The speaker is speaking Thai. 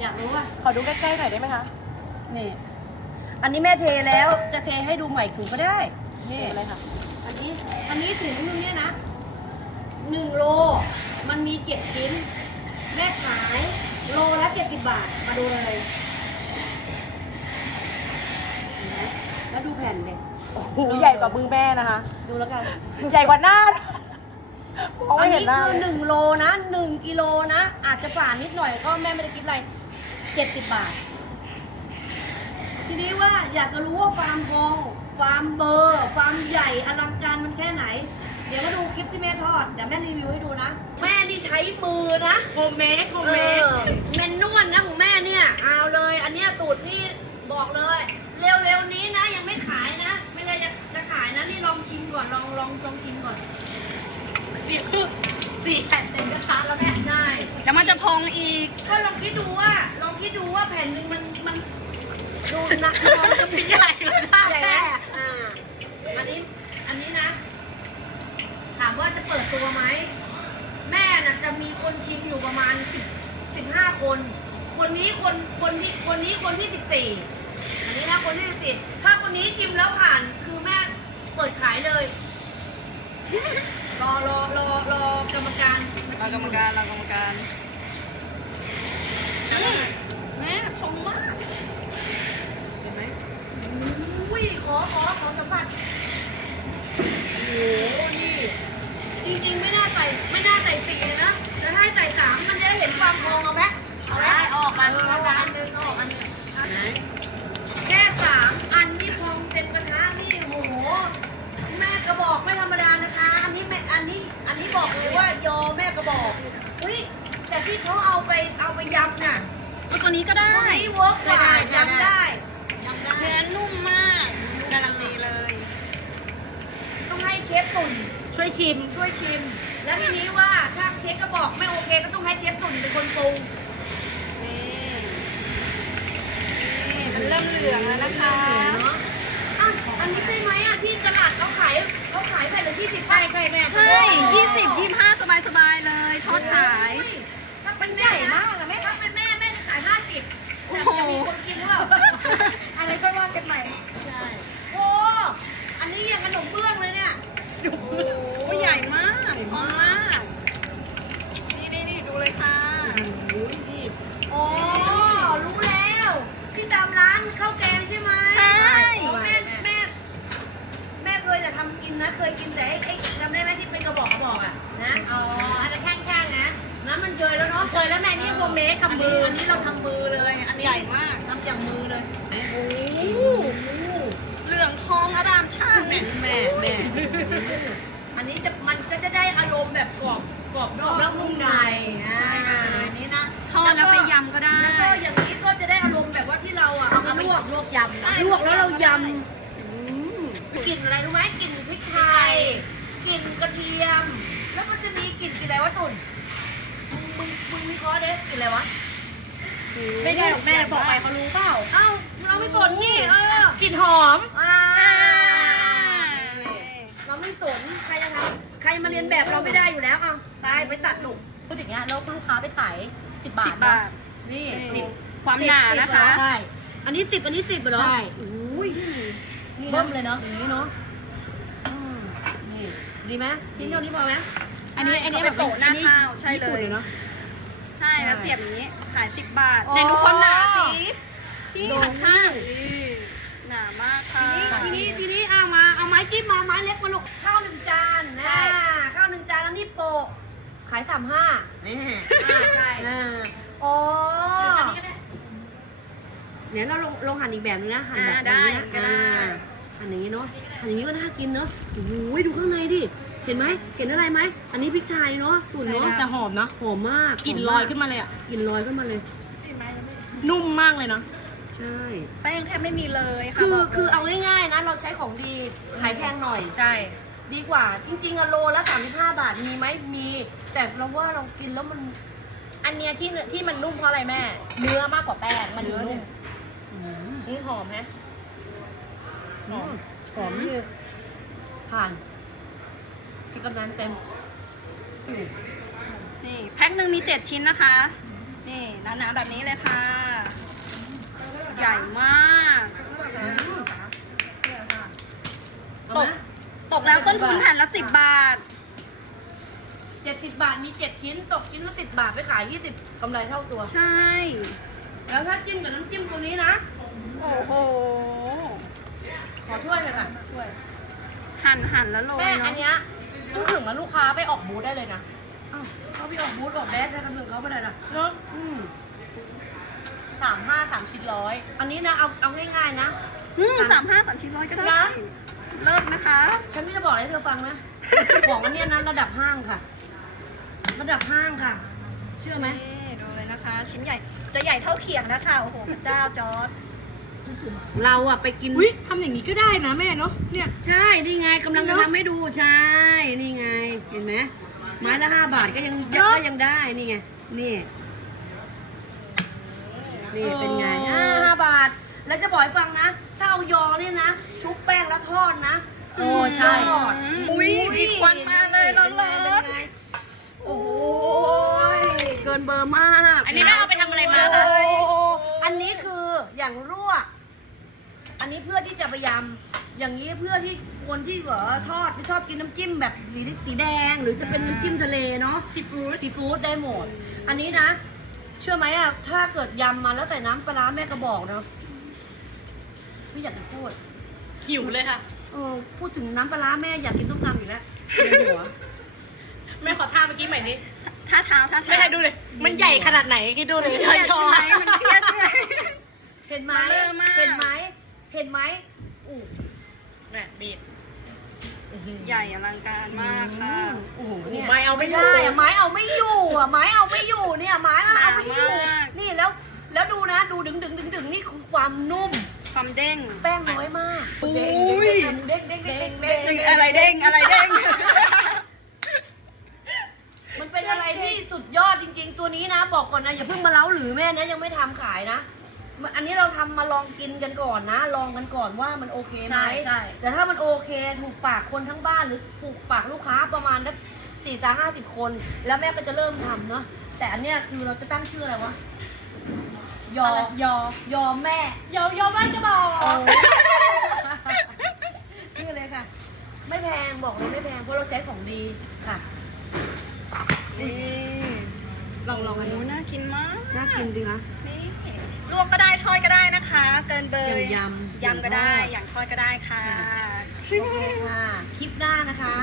อยากรู้อะขอดูใกล้ๆหน่อยได้ไหมคะ นี่ อันนี้แม่เทแล้วจะเทให้ดูใหม่ถุงก็ได้นี่นี่อะไรคะอันนี้ อันนี้ถุงนึงเนี่ยนะหนึ่งโล มันมีเจ็ดชิ้น แม่ขายโลละเจ็ดสิบบาท มาดูเลยเห็นไหมแล้วดูแผ่นเนี่ยโอ้โหใหญ่กว่ามือแม่นะคะ ดูแล้วกัน ใหญ่กว่าหน้ามองอัไม่นเห็นนี้หน้าคือเลยหนึ่งโลนะหนึ่งกิโลนะ อาจจะฝ่านิดหน่อยก็แม่ไม่ได้คิดอะไร เจ็ดสิบบาท ทีนี้ว่าอยากจะรู้ว่าฟาร์มทองฟาร์มเบอร์ฟาร์มใหญ่อลังการมันแค่ไหน เดี๋ยวมาดูคลิปที่แม่ทอดเดี๋ยวแม่รีวิวให้ดูนะ แม่นี่ใช้มือนะโฮมเมดโฮมเอเมดอเมนนวลนะของแม่เนี่ยเอาเลย อันเนี้ยสูตรพี่บอกเลย เร็วๆนี้นะยังไม่ขายนะ ไม่ได้จะจะขายนะนี่ลองชิมก่อนลองลองลองชิมก่อนนี่คือสี่แผ่นเต็มกระทะแล้วแม่ใช่แล้วมันจะพองอีก ก็ลองคิดดูว่าลอง คิดดูว่าแผ่นหนึ่งมันมันดูหนักมองจะเป็นใหญ่เลยนะใหญ่ไหมแม่อ่าอันนี้อันนี้นะ ถามว่าจะเปิดตัวไหม แม่น่ะจะมีคนชิมอยู่ประมาณสิบสิบห้าคน คนนี้คนคนที่คนนี้คนที่สิบสี่อันนี้นะคนที่สิบสี่ถ้าคนนี้ชิมแล้วผ่านคือแม่เปิดขายเลย รอรอรอรอกรรมการมาเราชิมกรรมการเรากรรมการแม่คงมาก เห็นไหมอุ้ย ขอขอขอสัมผัสโอ้โหนี่จริงๆไม่น่าใส่ไม่น่าใส่สี่เลยนะแต่ถ้าให้ใส่สามมันจะได้เห็นความทองเอาไหมเอาไหมออกมาเเอาอันหนึงออกอันหนึงแค่สามอันที่พองเต็มกระทะนี่โอ้โหแม่กระบอกไม่ธรรมดานะคะ อันนี้แม่อันนี้อันนี้บอกเลยว่ายอแม่กระบอกอุ้ยแต่ที่เขาเอาไปเอาไปยำน่ะเอาตัวนี้ก็ได้ตัวนี้เวิร์กกว่าใช่ได้ยำได้ยำได้ เนื้อนุ่มมากการันตีเลย ต้องให้เชฟตุ่น ช่ วยชิม ช่วยชิม แล้วทีนี้ว่าถ้าเชฟกระบอกไม่โอเคก็ต้องให้เชฟตุ่นเป็นคนปรุงนี่นี่มันเริ่มเหลืองแล้วนะคะเนาะอะอันนี้ใช่ไหมอะที่ตลาดเขาขายเขาขายแผ่นละยี่สิบใช่ใช่แม่ใช่ยี่สิบยี่ห้าสบายสบายๆเลย ทอดขายถ้าเป็นแม่นะแม่ถ้าเป็นแม่แม่จะขายห้าสิบแต่จะมีคนกินหรือเปล่าอะไรก็ว่ากันใหม่ใช่โอ้อันนี้ยังขนมเบื้องเลยเนี่ยโมาก นี่นี่นี่ดูเลยค่ะอ๋อรู้แล้ว ที่ตามร้านข้าวแกงใช่ไหมใช่อ๋อแม่แม่แม่เคยแต่ทำกินนะ เคยกินแต่ไอ้ไอ้จำได้ไหมที่เป็นกระบอกกระบอกอะนะอ๋ออันนั้นแข้งๆนะน้ำมันเชยแล้วเนาะเชยแล้วแม่นี่โฮมเมดอันทำนี้มืออันนี้เราทำมือเลย อันนี้ใหญ่มากทำจากมือเลยโอ้โหเหลืองทองอรามชาติแม่แม่แม่ ยำนะลวกแล้วเรายำกลิ่นอะไรรู้ไหมกลิ่นพริกไทยกลิ่นกระเทียม แล้วมันจะมีกลิ่นกลิ่นอะไรวะตุ่นมึงมึงมึงวิเคราะห์ดิกลิ่นอะไรวะไม่ได้หรอกแม่บอกไปเขารู้เปล่าเอ้าเราไม่สนนี่เออกลิ่นหอมอ่าเราไม่สนใครจะทำใครมาเรียนแบบเราไม่ได้อยู่แล้วเอาตายไปตัดหนุกพูดอย่างเงี้ยแล้วลูกค้าไปขายสิบบาสิทบบาทนี่นี่สิบความหนาสิบนะคะเหรอใช่ อันนี้สิบอันนี้สิบเหรอใช่อุ้ยเบิ่มเลยเนาะอย่างนี้เนาะอืมนี่ดีไหมชิ้นเท่านี้พอไหมอันนี้อันนี้เอาไปโปะหน้าข้าวอัใช่เลยญี่ปุ่นเนาะใช่แล้วเสียบอย่างนี้ขายสิบบาทอ๋อในดูความหนาสิที่ดูหันข้างนี่หนามากค่ะทีนี้ทีนี้เอามาเอาไม้จิ้มมาไม้เล็กมาลูกข้าวหนึ่งจานนะข้าวหนึ่งจานแล้วนี่โปะขายสามห้านี่ใช่อ๋อ เนี่ยเราลงลงหั่นอีกแบบนึงนะหั่นแบบอ่าได้นี้นะก็ได้อ่าหั่นอย่างนี้เนาะหั่นอย่างนี้ก็น่ากินเนาะโอ้โหดูข้างในดิเห็นไหมเห็นอะไรไหมอันนี้พริกไทยเนาะตุ๋นเนาะแต่หอมนะหอมมากกลิ่นลอยขึ้นมาเลยอะกลิ่นลอยขึ้นมาเลย นุ่มมากเลยเนาะใช่แป้งแทบไม่มีเลยค่ะคือบอกลยคือเอาง่ายๆนะเราใช้ของดีขายแพงหน่อยใช่ดีกว่า จริงๆอะโลละ35 บาทมีไหมมี แต่เราว่าเรากินแล้วมัน อันเนี้ยที่เนื้อที่มันนุ่มเพราะอะไรแม่ เนื้อมากกว่าแป้งมันถึงเนื้อเนี่นุ่ยม นี่หอมฮะหอมหอมนี่ผ่านพี่กำนันเต็ม นี่แพ็คหนึ่งมีเจ็ดชิ้นนะคะ นี่หนาๆแบบนี้เลยค่ะ ใหญ่มากตกตกแล้วต้นทุนแผ่นละสิบบาทเจ็ดสิบบาทมีเจ็ดชิ้น ตกชิ้นละสิบบาทไปขายยี่สิบกำไรเท่าตัว ใช่ แล้วถ้าจิ้มกับน้ำจิ้มตัวนี้นะ โอ้โห ขอถ้วยเลยค่ะถ้วยหั่นหั่นแล้วโรยแม่อันเนาะเนี้ยพูดถึงแล้วลูกค้าไปออกบูธได้เลยนะอ้าวเขาไปออกบูธออกแดดได้กันเมืองเขาไม่ได้นะเนาะอืมสามห้าสามชิ้นร้อยอันนี้นะเอาเอาง่ายๆนะ อืมสามห้าสามชิ้นร้อยก็ได้นะ เลิศนะคะ ฉันไม่จะบอกอะไรให้เธอฟังนะ ของอันเนี้ยนั้นระดับห้างค่ะ ระดับห้างค่ะ เชื่อไหมนี่ดูเลยนะคะ ชิ้นใหญ่ จะใหญ่เท่าเขียงนะคะโอ้โหพระเจ้าจอร์ดเราอะไปกิน อุ้ยทำอย่างนี้ก็ได้นะแม่เนาะเนี่ย ใช่ นี่ไงกำลังจะทำให้ดู ใช่ นี่ไง เห็นไหมไม้ละห้าบาทก็ยังเนอะก็ยังได้ นี่ไง นี่ นี่เป็นไงอ่าห้าบาท แล้วจะบอกให้ฟังนะ ถ้าเอายอเนี่ยนะ ชุบแป้งแล้วทอดนะ โอ้ ใช่ยอดอุ้ยอีกวันมาเลยร้อนเป็นไงโอ้ยเกิ นเบอร์มาก อันนี้แม่เอาไปทำอะไรมาโอ้คะโหอันนี้คืออย่างรั่ว อันนี้เพื่อที่จะพยายามอย่างนี้เพื่อที่คนที่แบบว่าทอดไม่ชอบกินน้ำจิ้มแบบสีสีแดง หรือจะเป็นน้ำจิ้มทะเลเนาะซีฟู้ดซีฟู้ดได้หมด อันนี้นะ เชื่อไหมอะถ้าเกิดยำมาแล้วใส่น้ำปลาร้าแม่ก็บอกเนาะไม่อยากจะพูด หิวเลยค่ะ เออพูดถึงน้ำปลาร้าแม่อยากกินต้มตำอยู่แล้วในหัว แม่ขอท่าเมื่อกี้ใหม่นี้ๆ ท่าเท้าท่าเท้าไม่ให้ดูเลย มันใหญ่ขนาดไหนคิดดูเลยมันเครียดใช่ไหมมันเครียดใช่ไหม เห็นไหมเบลอมาก เห็นไหมเห็นไหมอู้แม่บีดใหญ่อลังการมากค่ะ โอ้โหเนี่ยไม้เอาไม่อยู่ได้อะไม้เอาไม่อยู่อะไม้เอาไม่อยู่เนี่ยไม้เอาไม่อยู่ หนามาก นี่แล้วแล้วดูนะดูดึงดึงดึงดึงนี่คือความนุ่ม ความเด้งแป้งน้อยมากอุ้ย เด้งเด้งเด้งเด้งเด้งเด้งอะไรเด้งอะไรเด้ง มันเป็นอะไรที่ สุดยอดจริง ๆ ตัวนี้นะ บอกก่อนนะอย่าเพิ่งมาเล้าหรือแม่นะยังไม่ทำขายนะมันอันนี้เราทำมาลองกินกันก่อนนะ ลองกันก่อนว่ามันโอเคไหมใช่ใช่แต่ถ้ามันโอเคถูกปากคนทั้งบ้านหรือถูกปากลูกค้าประมาณนักสี่สาห้าสิบคน แล้วแม่ก็จะเริ่มทำเนาะแต่อันเนี้ยคือเราจะตั้งชื่ออะไรวะยอยอยอแม่ยอยอบ้านกระบอกนี่เลยค่ะ ไม่แพงบอกเลยไม่แพงเพราะเราใช้ของดีค่ะนี่ล องลองอันโอ้นี้น่ากินมากน่ากินจริงนะนี่ลวกก็ได้ทอดก็ได้นะคะ เกินเบอร์อย่างยำยำก็ได้อย่างทอดอย่างทอดก็ได้ค่ะโอเคค่ะคลิปหน้านะคะ